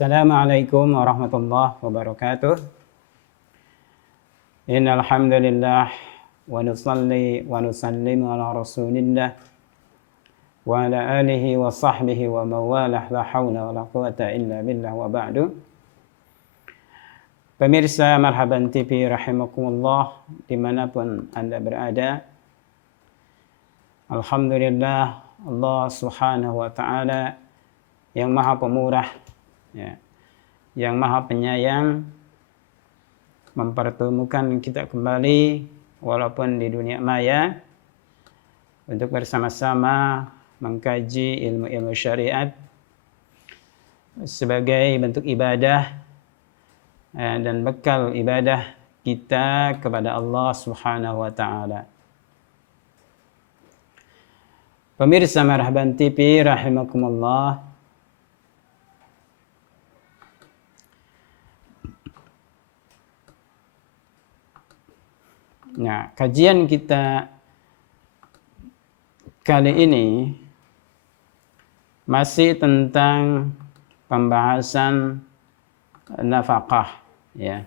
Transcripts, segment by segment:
Assalamualaikum warahmatullahi wabarakatuh. Innal hamdalillah wa nusalli wa nusallimu ala Rasulillah wa ala alihi wa sahbihi wa mawalah la haula wa la quwata illa billah wa ba'du. Pemirsa Marhaban TV rahimakumullah dimanapun Anda berada. Alhamdulillah Allah subhanahu wa ta'ala yang maha pemurah, yang maha penyayang, mempertemukan kita kembali walaupun di dunia maya untuk bersama-sama mengkaji ilmu-ilmu syariat sebagai bentuk ibadah dan bekal ibadah kita kepada Allah Subhanahu wa taala. Pemirsa Marhaban TV rahimakumullah, nah, kajian kita kali ini masih tentang pembahasan nafkah, ya.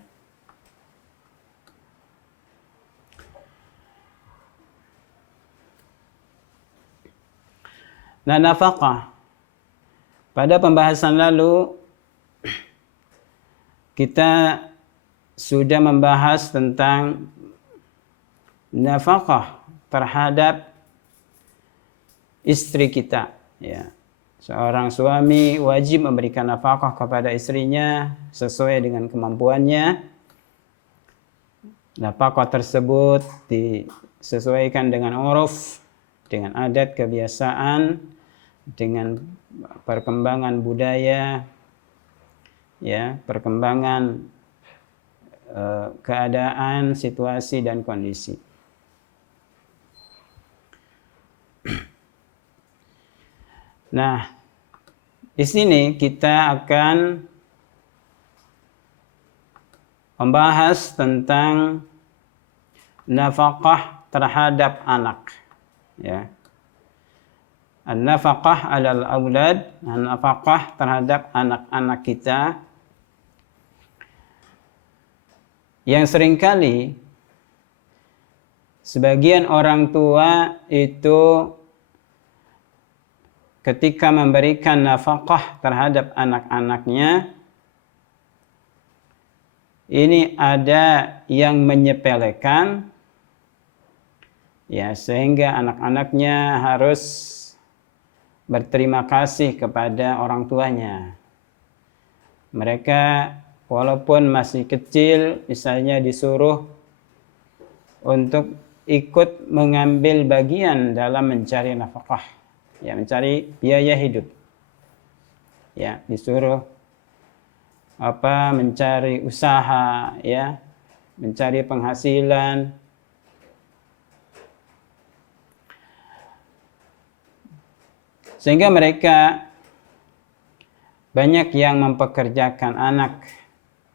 Nah, nafkah pada pembahasan lalu kita sudah membahas tentang nafkah terhadap istri kita, ya. Seorang suami wajib memberikan nafkah kepada istrinya sesuai dengan kemampuannya. Nafkah tersebut disesuaikan dengan uruf, dengan adat kebiasaan, dengan perkembangan budaya, ya, perkembangan keadaan, situasi dan kondisi. Nah, di sini kita akan membahas tentang nafkah terhadap anak, ya. An-nafkah 'alal aulad, nafkah terhadap anak-anak kita yang seringkali sebagian orang tua itu ketika memberikan nafkah terhadap anak-anaknya, ini ada yang menyepelekan, ya, sehingga anak-anaknya harus berterima kasih kepada orang tuanya. Mereka walaupun masih kecil, misalnya disuruh untuk ikut mengambil bagian dalam mencari nafkah, ya, mencari biaya hidup, ya, disuruh mencari usaha, ya, mencari penghasilan. Sehingga mereka banyak yang mempekerjakan anak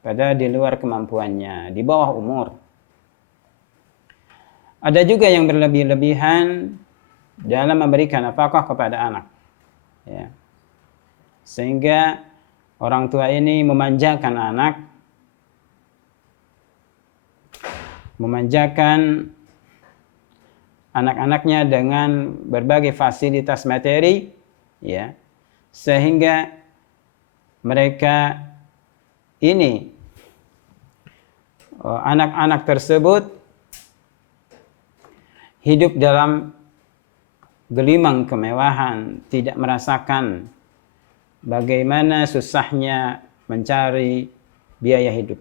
pada di luar kemampuannya, di bawah umur. Ada juga yang berlebih-lebihan dalam memberikan nafkah kepada anak, ya. Sehingga orang tua ini memanjakan anak, memanjakan anak-anaknya dengan berbagai fasilitas materi, ya, sehingga mereka ini, anak-anak tersebut hidup dalam gelimang kemewahan, tidak merasakan bagaimana susahnya mencari biaya hidup.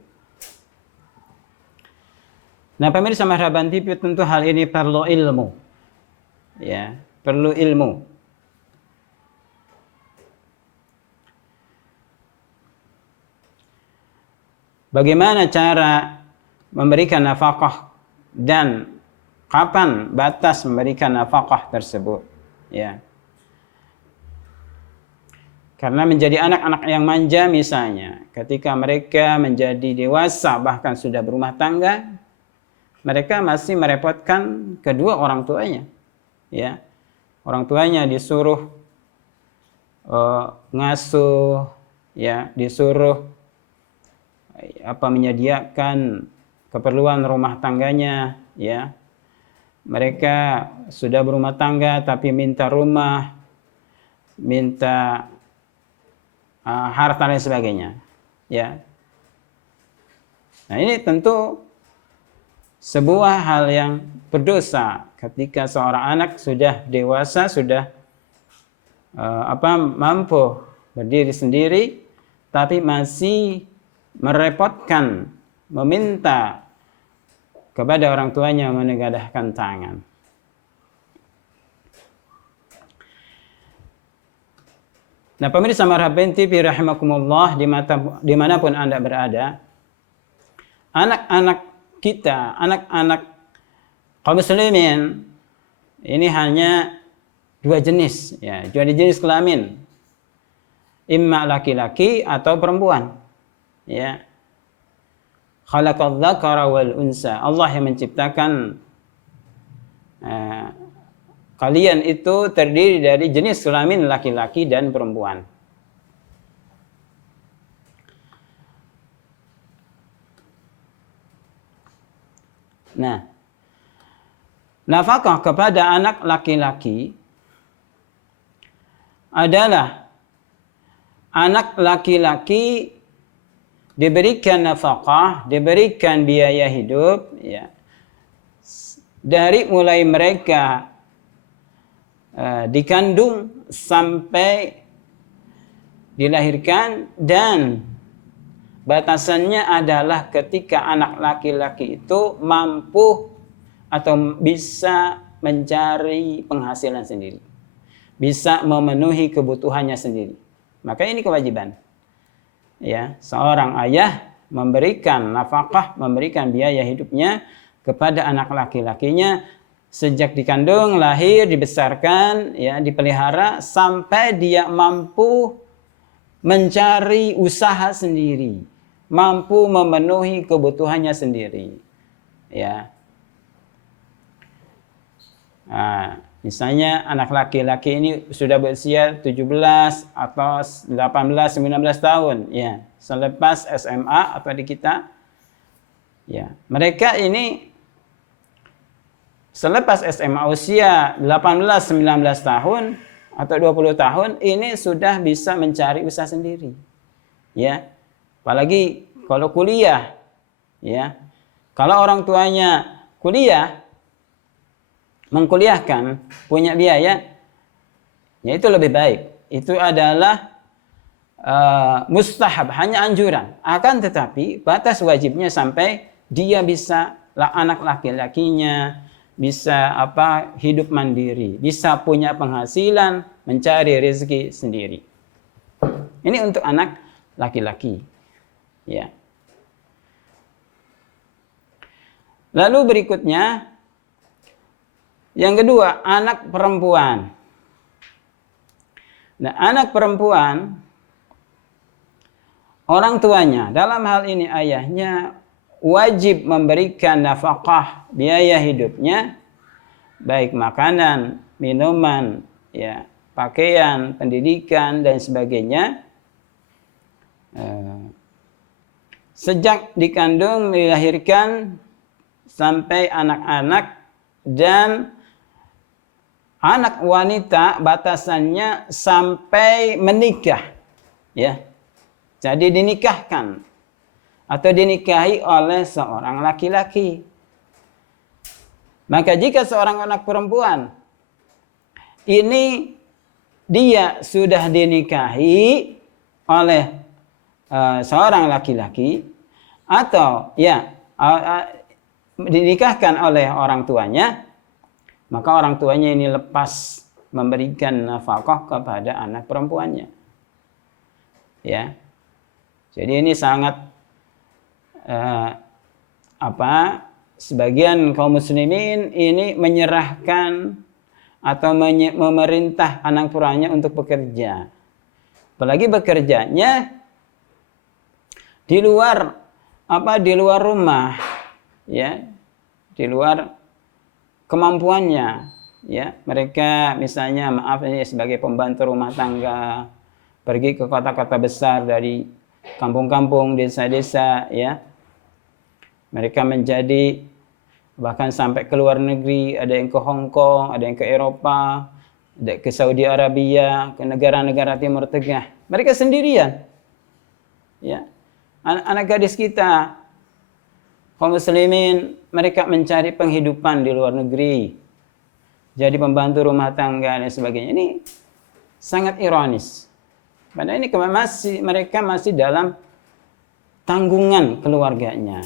Nah, pemirsa Marhaban TV, tentu hal ini perlu ilmu, ya, perlu ilmu. Bagaimana cara memberikan nafkah dan kapan batas memberikan nafkah tersebut, ya. Karena menjadi anak-anak yang manja misalnya, ketika mereka menjadi dewasa bahkan sudah berumah tangga, mereka masih merepotkan kedua orang tuanya, ya. Orang tuanya disuruh ngasuh, ya disuruh menyediakan keperluan rumah tangganya, ya. Mereka sudah berumah tangga tapi minta rumah, minta harta dan sebagainya, ya. Nah, ini tentu sebuah hal yang berdosa ketika seorang anak sudah dewasa, sudah mampu berdiri sendiri, tapi masih merepotkan, meminta kepada orang tuanya menengadahkan tangan. Nah, pemirsa Marhaban TV rahimakumullah, dimanapun Anda berada, anak-anak kita, anak-anak kaum muslimin, ini hanya dua jenis, ya, dua jenis kelamin, imma laki-laki atau perempuan, ya. Khalaqadz dzakara wal unsa. Allah yang menciptakan kalian itu terdiri dari jenis kelamin laki-laki dan perempuan. Nah, nafkah kepada anak laki-laki adalah anak laki-laki diberikan nafkah, diberikan biaya hidup, ya, dari mulai mereka dikandung sampai dilahirkan, dan batasannya adalah ketika anak laki-laki itu mampu atau bisa mencari penghasilan sendiri, bisa memenuhi kebutuhannya sendiri. Maka ini kewajiban, ya, seorang ayah memberikan nafkah, memberikan biaya hidupnya kepada anak laki-lakinya sejak dikandung, lahir, dibesarkan, ya, dipelihara sampai dia mampu mencari usaha sendiri, mampu memenuhi kebutuhannya sendiri, ya. Nah, misalnya anak laki-laki ini sudah berusia 17 atau 18, 19 tahun, ya, selepas SMA atau di kita, ya, mereka ini selepas SMA usia 18, 19 tahun atau 20 tahun ini sudah bisa mencari usaha sendiri, ya. Apalagi kalau kuliah, ya. Kalau orang tuanya kuliah, mengkuliahkan, punya biaya, ya itu lebih baik. Itu adalah mustahab, hanya anjuran. Akan tetapi batas wajibnya sampai dia bisa, anak laki-lakinya bisa hidup mandiri, bisa punya penghasilan, mencari rezeki sendiri. Ini untuk anak laki-laki, ya. Lalu berikutnya, yang kedua, anak perempuan. Nah, anak perempuan, orang tuanya, dalam hal ini ayahnya, wajib memberikan nafkah, biaya hidupnya, baik makanan, minuman, ya, pakaian, pendidikan, dan sebagainya, sejak dikandung, dilahirkan, sampai anak-anak, dan anak wanita batasannya sampai menikah, ya. Jadi dinikahkan atau dinikahi oleh seorang laki-laki. Maka jika seorang anak perempuan ini dia sudah dinikahi oleh seorang laki-laki atau ya dinikahkan oleh orang tuanya, maka orang tuanya ini lepas memberikan nafkah kepada anak perempuannya, ya. Jadi ini sangat sebagian kaum muslimin ini menyerahkan atau memerintah anak perempuannya untuk bekerja, apalagi bekerjanya di luar rumah, ya, di luar kemampuannya, ya. Mereka misalnya sebagai pembantu rumah tangga, pergi ke kota-kota besar dari kampung-kampung, desa-desa, ya. Mereka menjadi bahkan sampai ke luar negeri, ada yang ke Hong Kong, ada yang ke Eropa, ada ke Saudi Arabia, ke negara-negara Timur Tengah. Mereka sendirian. Ya. Anak gadis kita, kaum muslimin, mereka mencari penghidupan di luar negeri. Jadi pembantu rumah tangga dan sebagainya. Ini sangat ironis. Padahal ini mereka masih dalam tanggungan keluarganya.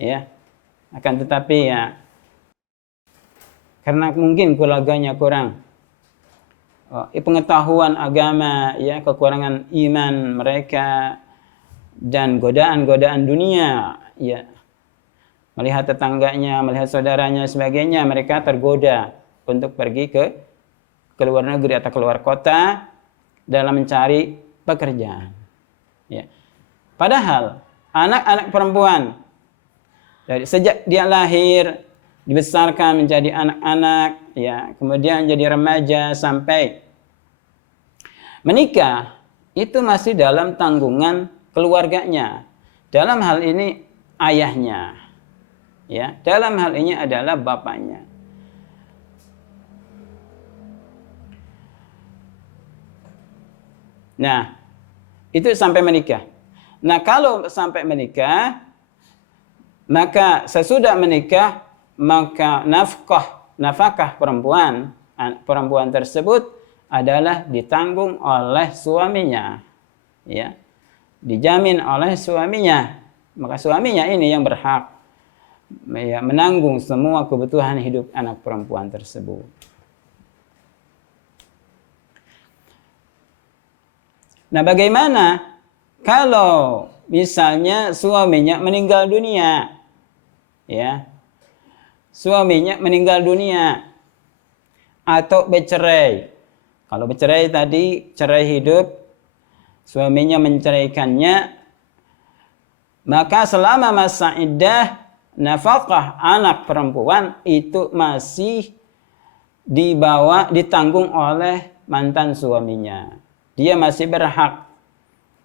Ya. Akan tetapi ya, karena mungkin keluarganya kurang pengetahuan agama, ya, kekurangan iman mereka, dan godaan-godaan dunia, ya, melihat tetangganya, melihat saudaranya, sebagainya, mereka tergoda untuk pergi ke luar negeri atau keluar kota dalam mencari pekerjaan. Ya. Padahal anak-anak perempuan dari sejak dia lahir dibesarkan menjadi anak-anak, ya, kemudian jadi remaja sampai menikah, itu masih dalam tanggungan keluarganya. Dalam hal ini ayahnya, ya, dalam hal ini adalah bapaknya. Nah, itu sampai menikah. Nah, kalau sampai menikah, maka sesudah menikah, maka nafkah perempuan tersebut adalah ditanggung oleh suaminya, ya, dijamin oleh suaminya. Maka suaminya ini yang berhak, ya, menanggung semua kebutuhan hidup anak perempuan tersebut. Nah, bagaimana kalau misalnya suaminya meninggal dunia, ya, suaminya meninggal dunia atau bercerai. Kalau bercerai tadi cerai hidup, suaminya menceraikannya, maka selama masa iddah, nafkah anak perempuan itu masih ditanggung oleh mantan suaminya. Dia masih berhak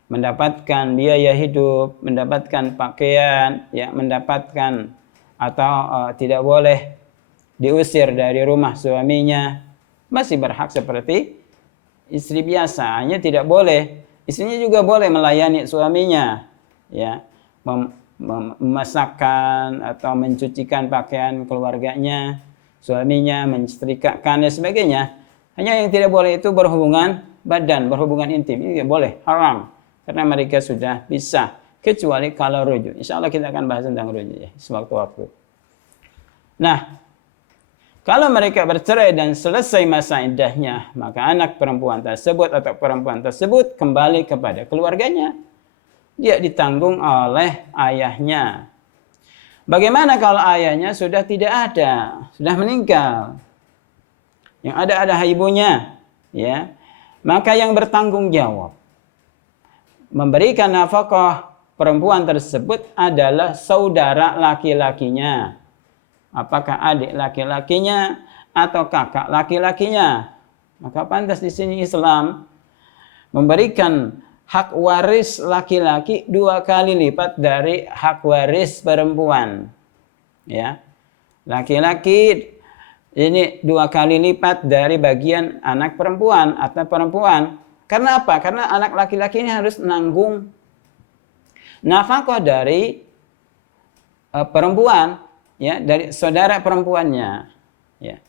mendapatkan biaya hidup, mendapatkan pakaian, ya, mendapatkan atau tidak boleh diusir dari rumah suaminya, masih berhak seperti istri biasa. Hanya tidak boleh, istrinya juga boleh melayani suaminya, ya, memasakkan atau mencucikan pakaian keluarganya, suaminya mensetrikakan dan sebagainya. Hanya yang tidak boleh itu berhubungan badan, berhubungan intim, ini tidak boleh, haram, karena mereka sudah bisa, kecuali kalau rujuk. Insya Allah kita akan bahas tentang rujuk, ya, sewaktu-waktu. Nah, kalau mereka bercerai dan selesai masa iddahnya, maka anak perempuan tersebut atau perempuan tersebut kembali kepada keluarganya. Dia ditanggung oleh ayahnya. Bagaimana kalau ayahnya sudah tidak ada, sudah meninggal? Yang ada adalah ibunya, ya. Maka yang bertanggung jawab memberikan nafkah perempuan tersebut adalah saudara laki-lakinya. Apakah adik laki-lakinya atau kakak laki-lakinya? Maka pantas di sini Islam memberikan hak waris laki-laki 2 kali lipat dari hak waris perempuan. Ya. Laki-laki ini 2 kali lipat dari bagian anak perempuan atau perempuan. Karena apa? Karena anak laki-laki ini harus menanggung nafkah dari perempuan, ya, dari saudara perempuannya, ya.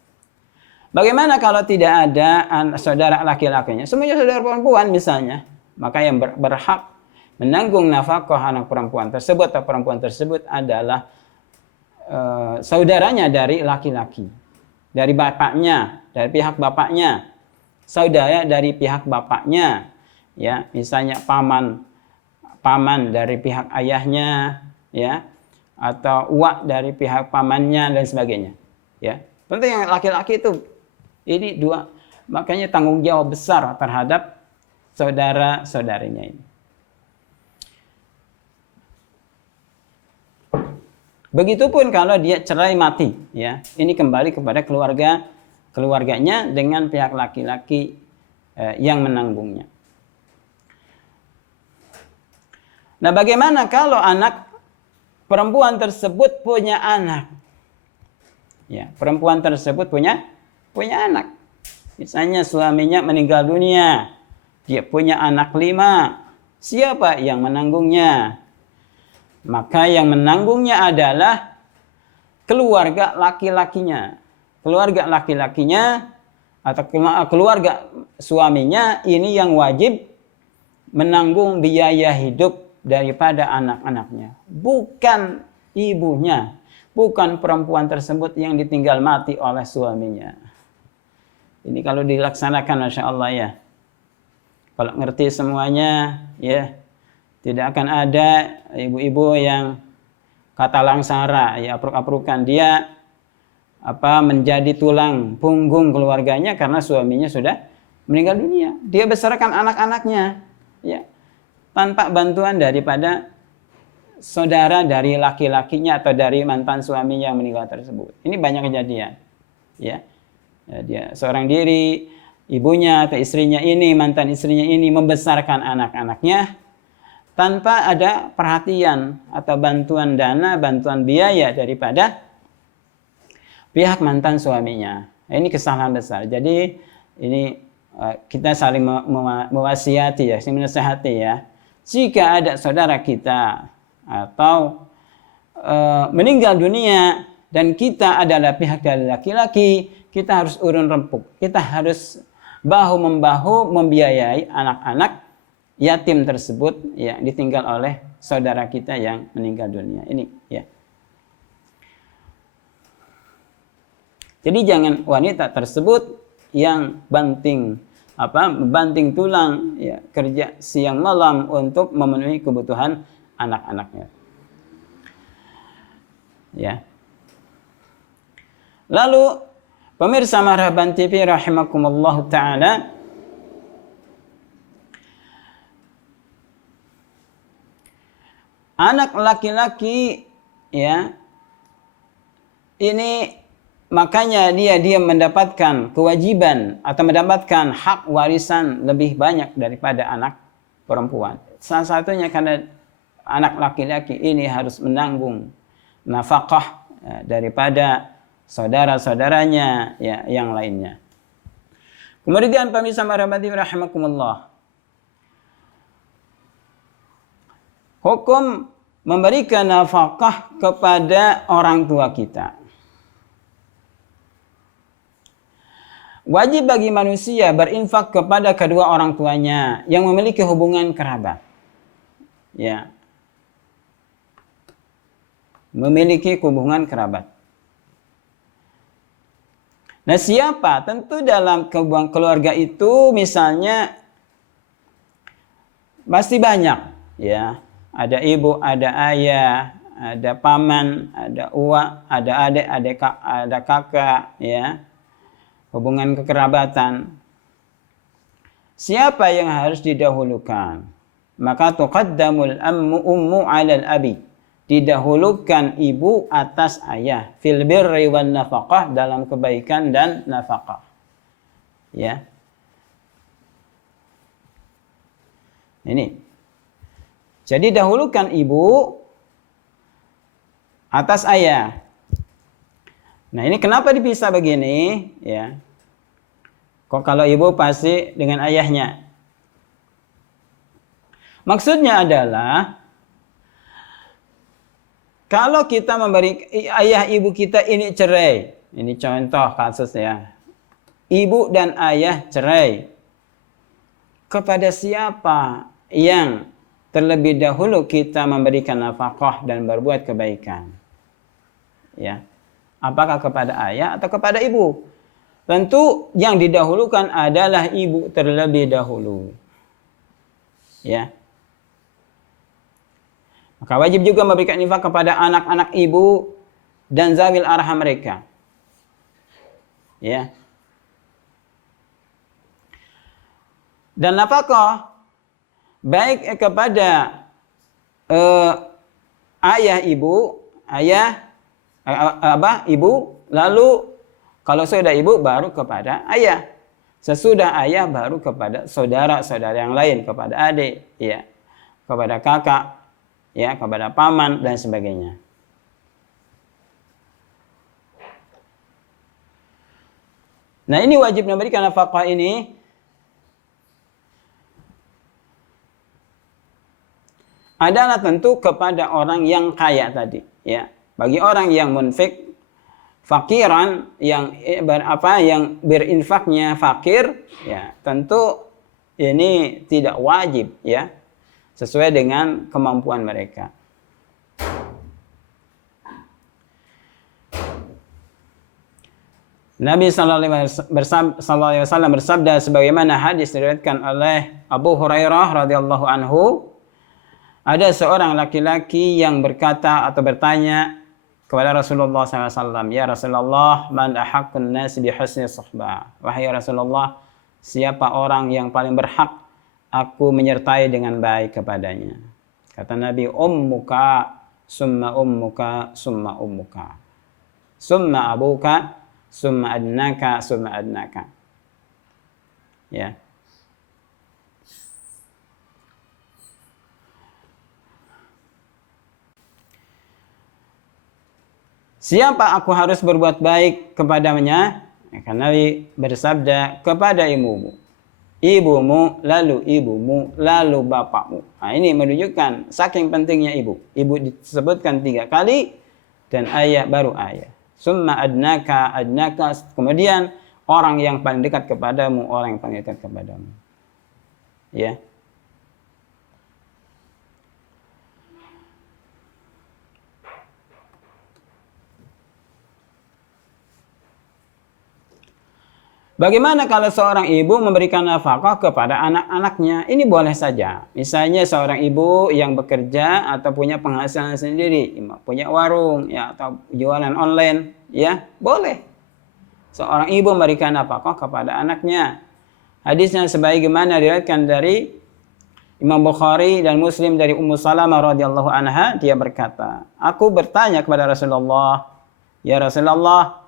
Bagaimana kalau tidak ada saudara laki-lakinya? Semuanya saudara perempuan misalnya, maka yang berhak menanggung nafkah anak perempuan tersebut atau perempuan tersebut adalah saudaranya dari laki-laki, dari bapaknya, dari pihak bapaknya, saudara dari pihak bapaknya, ya, misalnya paman dari pihak ayahnya, ya, atau uak dari pihak pamannya dan sebagainya, ya. Tentu yang laki-laki itu ini 2, makanya tanggung jawab besar terhadap saudara-saudarinya ini. Begitupun kalau dia cerai mati, ya, ini kembali kepada keluarganya dengan pihak laki-laki yang menanggungnya. Nah, bagaimana kalau anak perempuan tersebut punya anak? Ya, perempuan tersebut punya anak. Misalnya suaminya meninggal dunia, dia punya anak 5. Siapa yang menanggungnya? Maka yang menanggungnya adalah keluarga laki-lakinya. Keluarga laki-lakinya atau keluarga suaminya ini yang wajib menanggung biaya hidup daripada anak-anaknya. Bukan ibunya, bukan perempuan tersebut yang ditinggal mati oleh suaminya. Ini kalau dilaksanakan, Masya Allah ya. Kalau ngerti semuanya, ya tidak akan ada ibu-ibu yang kata langsara, ya apruk-aprukan dia menjadi tulang punggung keluarganya karena suaminya sudah meninggal dunia. Dia besarkan anak-anaknya, ya tanpa bantuan daripada saudara dari laki-lakinya atau dari mantan suaminya yang meninggal tersebut. Ini banyak kejadian, ya. Dia seorang diri, ibunya atau istrinya ini, mantan istrinya ini membesarkan anak-anaknya tanpa ada perhatian atau bantuan dana, bantuan biaya daripada pihak mantan suaminya. Ini kesalahan besar. Jadi ini kita saling mewasiati ya, saling menasihati ya. Jika ada saudara kita atau meninggal dunia dan kita adalah pihak dari laki-laki, kita harus urun rempuk. Kita harus bahu-membahu membiayai anak-anak yatim tersebut yang ditinggal oleh saudara kita yang meninggal dunia. Ini ya. Jadi jangan wanita tersebut yang banting tulang ya, kerja siang malam untuk memenuhi kebutuhan anak-anaknya. Ya. Lalu pemirsa Marhaban TV rahimakumullah taala, anak laki-laki ya ini makanya dia mendapatkan kewajiban atau mendapatkan hak warisan lebih banyak daripada anak perempuan. Salah satunya karena anak laki-laki ini harus menanggung nafkah daripada saudara-saudaranya ya, yang lainnya. Kemudian pemirsa Marhaban rahimakumullah, hukum memberikan nafkah kepada orang tua kita. Wajib bagi manusia berinfak kepada kedua orang tuanya yang memiliki hubungan kerabat. Ya. Memiliki hubungan kerabat. Nah, siapa? Tentu dalam keluarga itu misalnya pasti banyak, ya. Ada ibu, ada ayah, ada paman, ada uwa, ada adik, ada kakak, ya. Hubungan kekerabatan. Siapa yang harus didahulukan? Maka tuqaddamul ummu 'alal abi. Didahulukan ibu atas ayah fil birri wan nafaqah, dalam kebaikan dan nafkah. Ya. Ini. Jadi dahulukan ibu atas ayah. Nah, ini kenapa dipisah begini, ya? Kok kalau ibu pasti dengan ayahnya? Maksudnya adalah kalau kita memberi ayah ibu kita ini cerai, ini contoh kasus ya. Ibu dan ayah cerai. Kepada siapa yang terlebih dahulu kita memberikan nafkah dan berbuat kebaikan? Ya. Apakah kepada ayah atau kepada ibu? Tentu yang didahulukan adalah ibu terlebih dahulu. Ya. Maka wajib juga memberikan infak kepada anak-anak ibu dan zawil arham mereka. Ya. Dan nafkah baik kepada ibu, lalu kalau sudah ibu baru kepada ayah. Sesudah ayah baru kepada saudara-saudara yang lain, kepada adik, ya, kepada kakak, ya, kepada paman dan sebagainya. Nah, ini wajib memberikan nafkah ini adalah tentu kepada orang yang kaya tadi, ya. Bagi orang yang munfik fakiran, yang berinfaknya fakir, ya, tentu ini tidak wajib, ya, sesuai dengan kemampuan mereka. Nabi sallallahu alaihi wasallam bersabda sebagaimana hadis diriwayatkan oleh Abu Hurairah radhiyallahu anhu, ada seorang laki-laki yang berkata atau bertanya kepada Rasulullah SAW, ya Rasulullah, man ahaqqun nas bi husni suhbah. Wahai Rasulullah, siapa orang yang paling berhak aku menyertai dengan baik kepadanya? Kata Nabi, ummuka, summa ummuka, summa ummuka, summa abuka, summa adnaka, summa adnaka. Ya. Siapa aku harus berbuat baik kepadanya? Karena Nabi bersabda, kepada ibumu, ibumu, lalu ibumu, lalu bapakmu. Nah, ini menunjukkan saking pentingnya ibu. Ibu disebutkan 3 kali dan ayah baru ayah. Summa adnaka, adnaka, kemudian orang yang paling dekat kepadamu, orang yang paling dekat kepadamu. Ya. Bagaimana kalau seorang ibu memberikan nafkah kepada anak-anaknya? Ini boleh saja. Misalnya seorang ibu yang bekerja atau punya penghasilan sendiri, punya warung, ya, atau jualan online, ya, boleh. Seorang ibu memberikan nafkah kepada anaknya. Hadisnya sebagaimana diriwayatkan dari Imam Bukhari dan Muslim dari Ummu Salamah radhiyallahu anha, dia berkata, aku bertanya kepada Rasulullah, ya Rasulullah,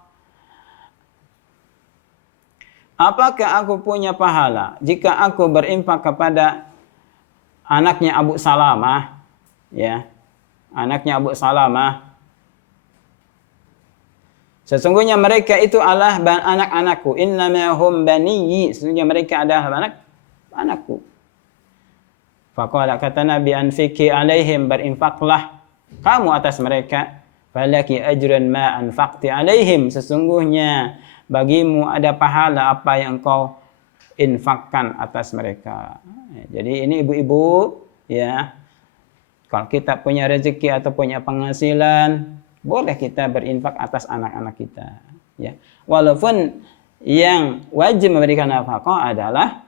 apakah aku punya pahala jika aku berinfak kepada anaknya Abu Salamah, ya, anaknya Abu Salamah? Sesungguhnya mereka itu adalah anak-anakku. Innama hum baniyi. Sesungguhnya mereka adalah anakku. Faqala, kata Nabi, anfiki alaihim, berinfaklah kamu atas mereka. Falaki ajran ma anfaqti alaihim. Sesungguhnya bagimu ada pahala apa yang kau infakkan atas mereka. Jadi ini ibu-ibu, ya, kalau kita punya rezeki atau punya penghasilan, boleh kita berinfak atas anak-anak kita, ya. Walaupun yang wajib memberikan nafkah adalah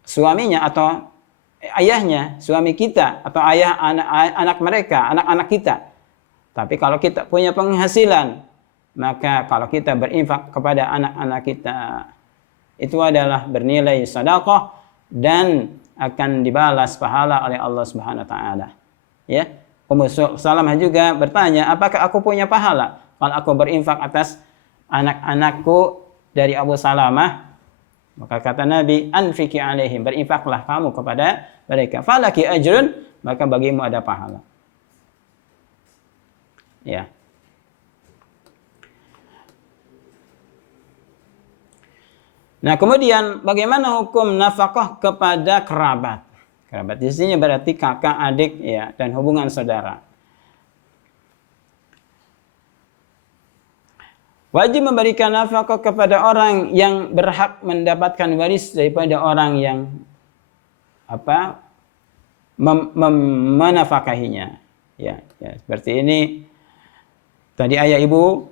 suaminya atau ayahnya, suami kita atau ayah anak mereka, anak-anak kita. Tapi kalau kita punya penghasilan, maka kalau kita berinfak kepada anak-anak kita, itu adalah bernilai sedekah dan akan dibalas pahala oleh Allah Subhanahu wa taala. Ya. Ummu Salamah juga bertanya, apakah aku punya pahala kalau aku berinfak atas anak-anakku dari Abu Salamah? Maka kata Nabi, anfiki alaihim, berinfaklah kamu kepada mereka. Falaki ajrun, maka bagimu ada pahala. Ya. Nah, kemudian bagaimana hukum nafkah kepada kerabat? Kerabat di sini berarti kakak, adik, ya, dan hubungan saudara. Wajib memberikan nafkah kepada orang yang berhak mendapatkan waris daripada orang yang menafkahinya. Ya, seperti ini. Tadi ayah ibu,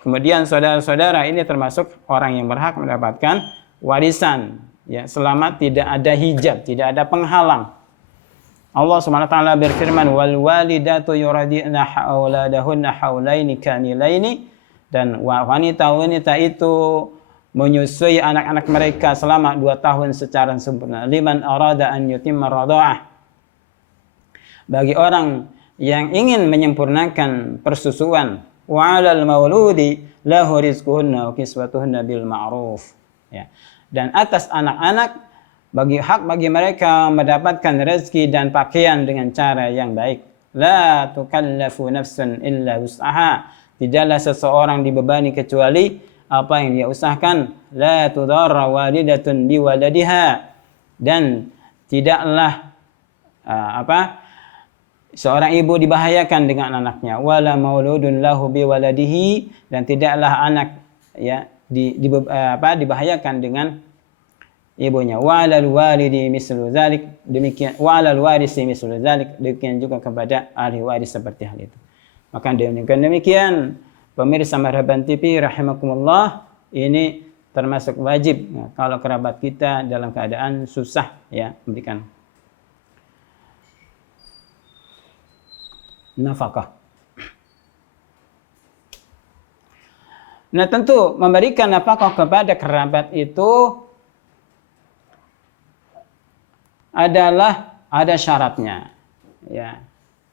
kemudian saudara-saudara, ini termasuk orang yang berhak mendapatkan warisan, ya, selama tidak ada hijab, tidak ada penghalang. Allah Subhanahu wa taala berfirman, wal walidatu yuradi'na auladahunna haulaini kamilaini, dan wanita-wanita itu menyusui anak-anak mereka selama 2 tahun secara sempurna. Liman arada an yutimma radha'ah, bagi orang yang ingin menyempurnakan persusuan. Wa 'alal mauludi lahu rizquhunna wa kiswatuhunna bil ma'ruf. Ya. Dan atas anak-anak bagi mereka mendapatkan rezeki dan pakaian dengan cara yang baik. La tukallafu nafsun illa wus'aha. Tidaklah seseorang dibebani kecuali apa yang dia usahakan. La tudarra walidatun biwaladiha. Dan tidaklah seorang ibu dibahayakan dengan anaknya. Wala mauludun lahu biwaladihi. Dan tidaklah anak dibahayakan dengan ibunya. Wa 'alal walidi mislu dzalik, demikian wa 'alal warisi mislu dzalik, demikian juga kepada ahli waris seperti hal itu. Maka demikian pemirsa Marhaban TV rahimakumullah, ini termasuk wajib kalau kerabat kita dalam keadaan susah memberikan nafkah. Nah, tentu memberikan nafkah kepada kerabat itu adalah ada syaratnya. Ya.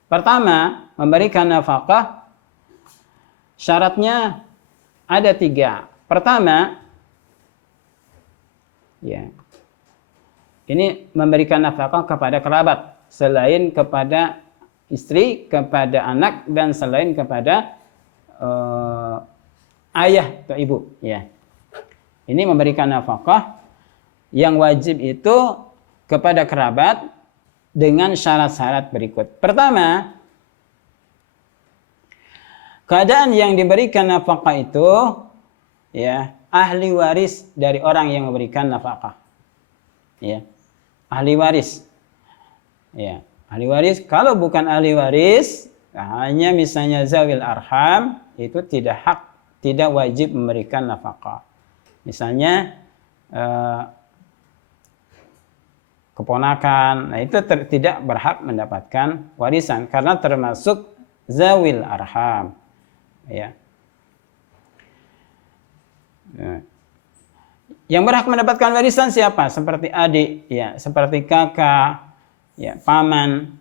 Pertama, memberikan nafkah syaratnya ada 3. Pertama, ini memberikan nafkah kepada kerabat selain kepada istri, kepada anak, dan selain kepada ayah atau ibu. Ya. Ini memberikan nafkah yang wajib itu kepada kerabat dengan syarat-syarat berikut. Pertama, keadaan yang diberikan nafkah itu ahli waris dari orang yang memberikan nafkah. Ahli waris. Ahli waris. Kalau bukan ahli waris, hanya misalnya zawil arham, itu tidak wajib memberikan nafkah. Misalnya keponakan, itu tidak berhak mendapatkan warisan karena termasuk zawil arham. Yang berhak mendapatkan warisan siapa? Seperti adik, seperti kakak, paman.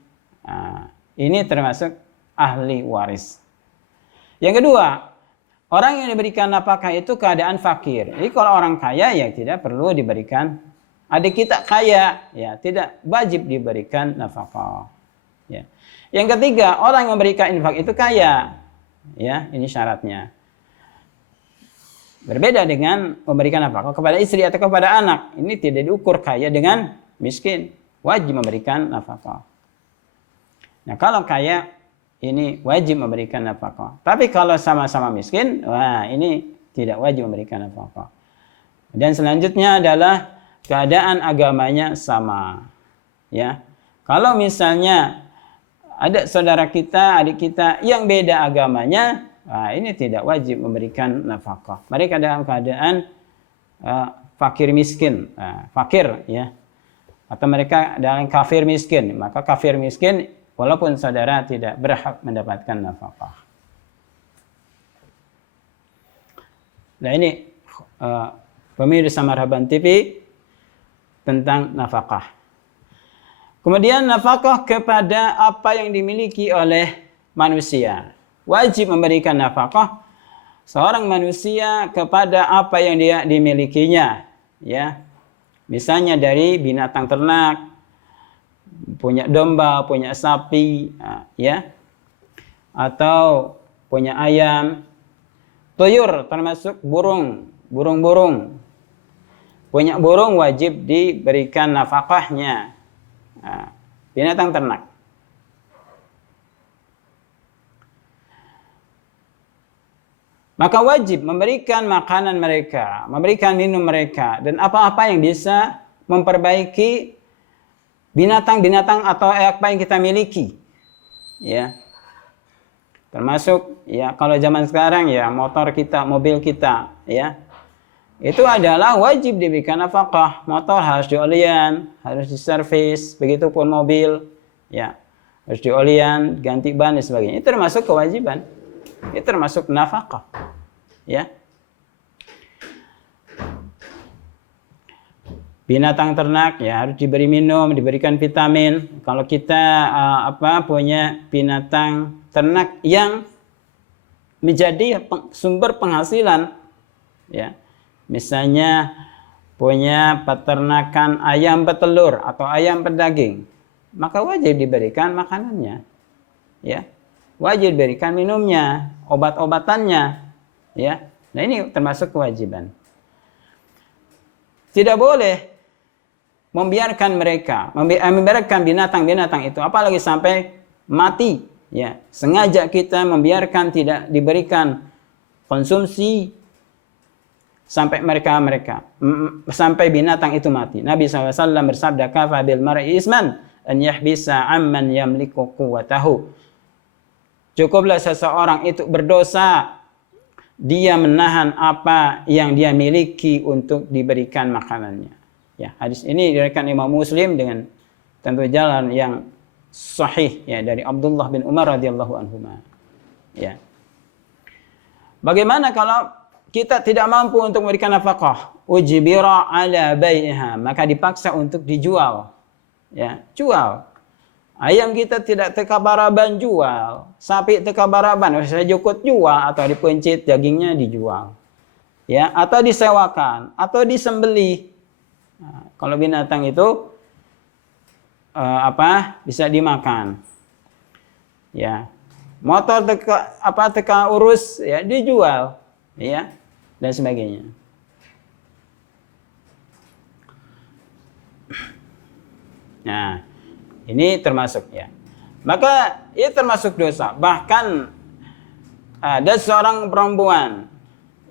Ini termasuk ahli waris. Yang kedua, orang yang diberikan nafkah itu keadaan fakir. Jadi kalau orang kaya tidak perlu diberikan. Adik kita kaya, tidak wajib diberikan nafkah. Yang ketiga, orang yang memberikan infak itu kaya. Ini syaratnya. Berbeda dengan memberikan nafkah kepada istri atau kepada anak. Ini tidak diukur kaya dengan miskin. Wajib memberikan nafkah. Nah, kalau kaya, ini wajib memberikan nafkah. Tapi kalau sama-sama miskin, ini tidak wajib memberikan nafkah. Dan selanjutnya adalah keadaan agamanya sama. Kalau misalnya ada saudara kita, adik kita yang beda agamanya, ini tidak wajib memberikan nafkah. Mereka dalam keadaan fakir miskin, atau mereka dalam kafir miskin. Maka kafir miskin, walaupun saudara tidak berhak mendapatkan nafkah. Nah, ini pemirsa Marhaban TV tentang nafkah. Kemudian nafkah kepada apa yang dimiliki oleh manusia. Wajib memberikan nafkah seorang manusia kepada apa yang dia dimilikinya. Misalnya dari binatang ternak, punya domba, punya sapi, atau punya ayam, tuyur termasuk burung-burung. Punya burung wajib diberikan nafkahnya. Binatang ternak. Maka wajib memberikan makanan mereka, memberikan minum mereka, dan apa-apa yang bisa memperbaiki binatang-binatang atau apa yang kita miliki. Termasuk kalau zaman sekarang motor kita, mobil kita, itu adalah wajib diberikan nafkah. Motor harus diolian, harus diservis, begitupun mobil, harus diolian, ganti ban dan sebagainya. Itu termasuk kewajiban. Itu termasuk nafkah. Binatang ternak harus diberi minum, diberikan vitamin. Kalau kita punya binatang ternak yang menjadi sumber penghasilan, misalnya punya peternakan ayam petelur atau ayam pedaging, maka wajib diberikan makanannya. Ya. Wajib diberikan minumnya, obat-obatannya. Ya. Nah, ini termasuk kewajiban. Tidak boleh membiarkan binatang-binatang itu apalagi sampai mati, ya. Sengaja kita membiarkan tidak diberikan konsumsi sampai sampai binatang itu mati. Nabi SAW bersabda, "Kafa bil mar'i isman an yahbisa amman yamliku quwwatahu." Cukuplah seseorang itu berdosa dia menahan apa yang dia miliki untuk diberikan makanannya. Ya, hadis ini diriwayatkan Imam Muslim dengan tentu jalan yang sahih, ya, dari Abdullah bin Umar radhiyallahu anhuma. Ya. Bagaimana kalau kita tidak mampu untuk memberikan nafkah? Ujbira ala bai'iha, maka dipaksa untuk dijual. Ya, jual. Ayam kita tidak teka baraban, jual. Sapi teka baraban, saya jukut jual, atau dipencit dagingnya dijual. Ya, atau disewakan, atau disembelih. Nah, kalau binatang itu bisa dimakan. Ya. Motor teka urus, ya, dijual, ya, dan sebagainya. Nah, ini termasuk, ya. Maka ini termasuk dosa. Bahkan ada seorang perempuan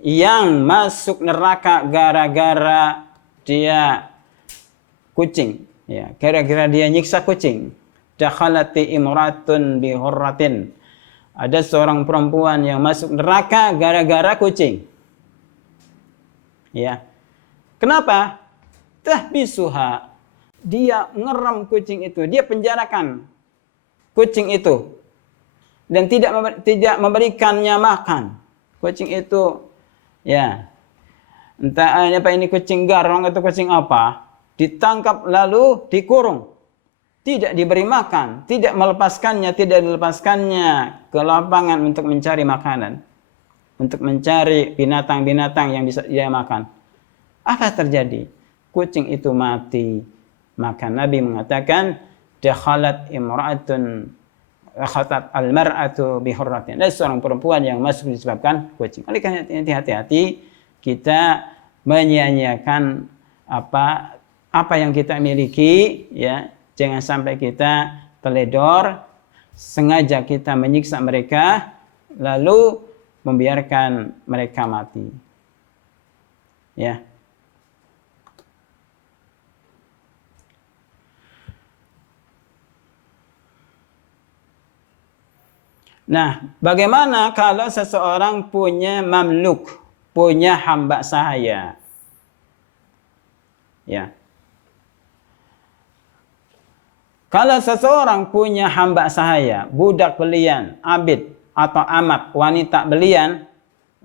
yang masuk neraka gara-gara dia kucing, ya, gara-gara dia nyiksa kucing. Dakhalati imratun bi hurratin. Ada seorang perempuan yang masuk neraka gara-gara kucing. Ya. Kenapa? Tahbisuha. Dia ngeram kucing itu, dia penjarakan kucing itu dan tidak memberikannya makan. Kucing itu, ya, entah apa ini, kucing garong atau kucing apa, ditangkap lalu dikurung. Tidak diberi makan, tidak dilepaskannya ke lapangan untuk mencari makanan, untuk mencari binatang-binatang yang bisa dia makan. Apa terjadi? Kucing itu mati. Maka Nabi mengatakan, dakhalat imra'atun khatat al-mar'atu bi hurratin. Ada seorang perempuan yang masuk disebabkan kucing. Oleh karena itu hati-hati kita menyia-nyiakan apa yang kita miliki, ya. Jangan sampai kita teledor, sengaja kita menyiksa mereka, lalu membiarkan mereka mati. Ya. Nah, bagaimana kalau seseorang punya mamluk, punya hamba sahaya? Ya. Kalau seseorang punya hamba sahaya, budak belian, abid atau amat, wanita belian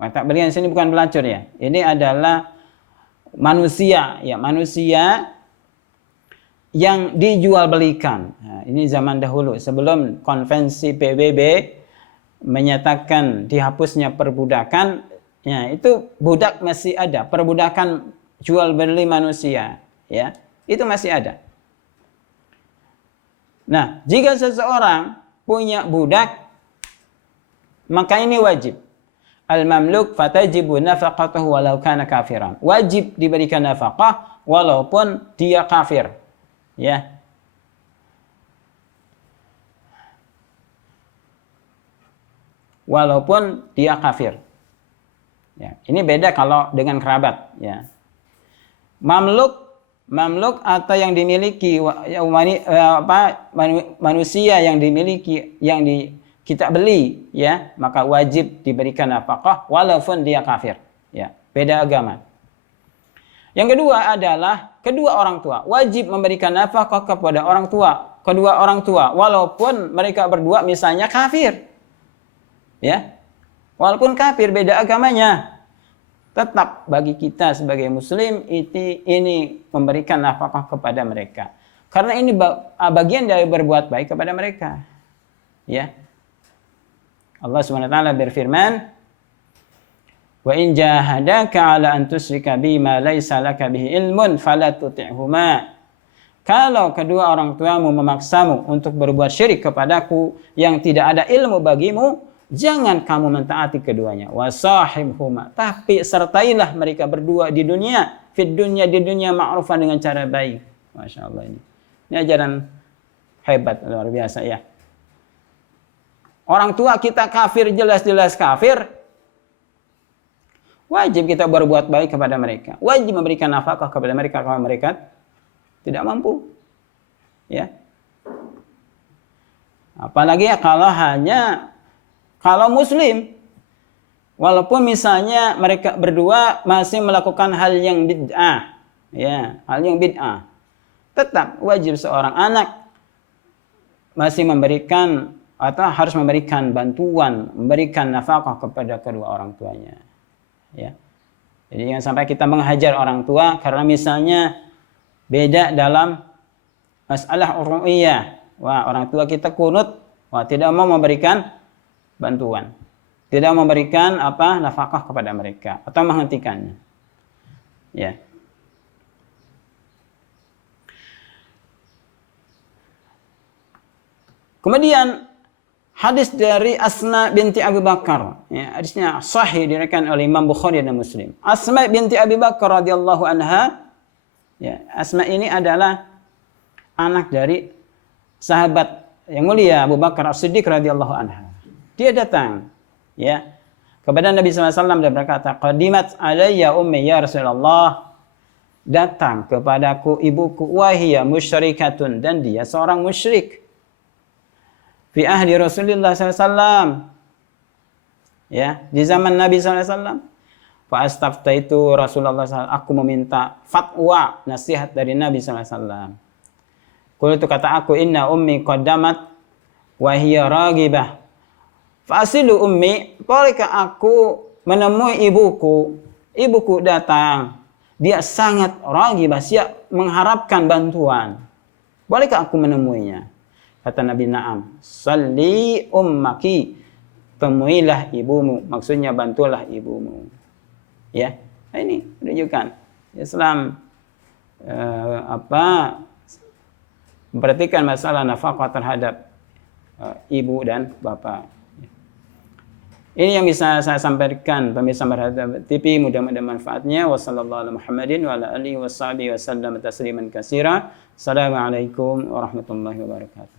di sini bukan pelacur, ya. Ini adalah manusia, ya, manusia yang dijual belikan. Nah, ini zaman dahulu sebelum konvensi PBB menyatakan dihapusnya perbudakan, ya, itu budak masih ada, perbudakan jual beli manusia, ya, itu masih ada. Nah, jika seseorang punya budak, maka ini wajib. Al-mamluk fatajibu nafaqatuhu walau kana kafiran. Wajib diberikan nafkah walaupun dia kafir. Ya. Walaupun dia kafir. Ya, ini beda kalau dengan kerabat, ya. Mamluk atau yang dimiliki manusia yang dimiliki, kita beli, ya, maka wajib diberikan nafkah walaupun dia kafir, ya, beda agama. Yang kedua adalah kedua orang tua, wajib memberikan nafkah kepada orang tua, kedua orang tua walaupun mereka berdua misalnya kafir, ya, walaupun kafir, beda agamanya. Tetap bagi kita sebagai muslim ini memberikan nafkah kepada mereka. Karena ini bagian dari berbuat baik kepada mereka. Ya. Allah SWT berfirman, Wa in jahadaka 'ala an tusyrika bima laisa laka bihi ilmun fala tuti'huma. Kalau kedua orang tuamu memaksamu untuk berbuat syirik kepadaku yang tidak ada ilmu bagimu, jangan kamu mentaati keduanya. Wasahibhuma, tapi sertailah mereka berdua di dunia, fid dunya, di dunia ma'rufan, dengan cara baik. Masya Allah ini. Ini ajaran hebat, luar biasa ya. Orang tua kita kafir, jelas-jelas kafir. Wajib kita berbuat baik kepada mereka. Wajib memberikan nafkah kepada mereka kalau mereka tidak mampu. Ya. Apalagi ya kalau muslim. Walaupun misalnya mereka berdua masih melakukan hal yang bid'ah. Ya, hal yang bid'ah. Tetap wajib seorang anak masih memberikan atau harus memberikan bantuan, memberikan nafkah kepada kedua orang tuanya. Ya. Jadi jangan sampai kita menghajar orang tua karena misalnya beda dalam masalah ru'iyah. Wah, orang tua kita kunut, wah tidak mau memberikan bantuan. Tidak memberikan nafkah kepada mereka atau menghentikannya. Ya. Kemudian hadis dari Asma binti Abi Bakar, ya, hadisnya sahih diriwayatkan oleh Imam Bukhari dan Muslim. Asma binti Abi Bakar radhiyallahu anha, ya, Asma ini adalah anak dari sahabat yang mulia Abu Bakar As-Siddiq radhiyallahu anha. Dia datang, ya, kepada Nabi SAW dan berkata, "Qadimat alayya ummi ya Rasulullah." Datang kepadaku ibuku, wahia musyrikatun, dan dia seorang musyrik. Fi ahli Rasulullah SAW, ya, di zaman Nabi SAW. Fa astaftaitu Rasulullah SAW, aku meminta fatwa, nasihat dari Nabi SAW. Qultu, kata aku, inna ummi qaddamat wa hiya ragibah. Fa asilu ummi, bolehkah aku menemui ibuku? Ibuku datang, dia sangat ragibah, siap mengharapkan bantuan. Bolehkah aku menemuinya? Kata Nabi, na'am. Salli ummaki, temuilah ibumu. Maksudnya bantulah ibumu. Ya, nah, ini menunjukkan Islam memperhatikan masalah nafkah terhadap ibu dan bapak. Ini yang bisa saya sampaikan pemirsa Marhaban TV, mudah-mudahan manfaatnya. Wassallallahu ala Muhammadin wa ala alihi washabihi wasallam tasliman katsira. Assalamualaikum warahmatullahi wabarakatuh.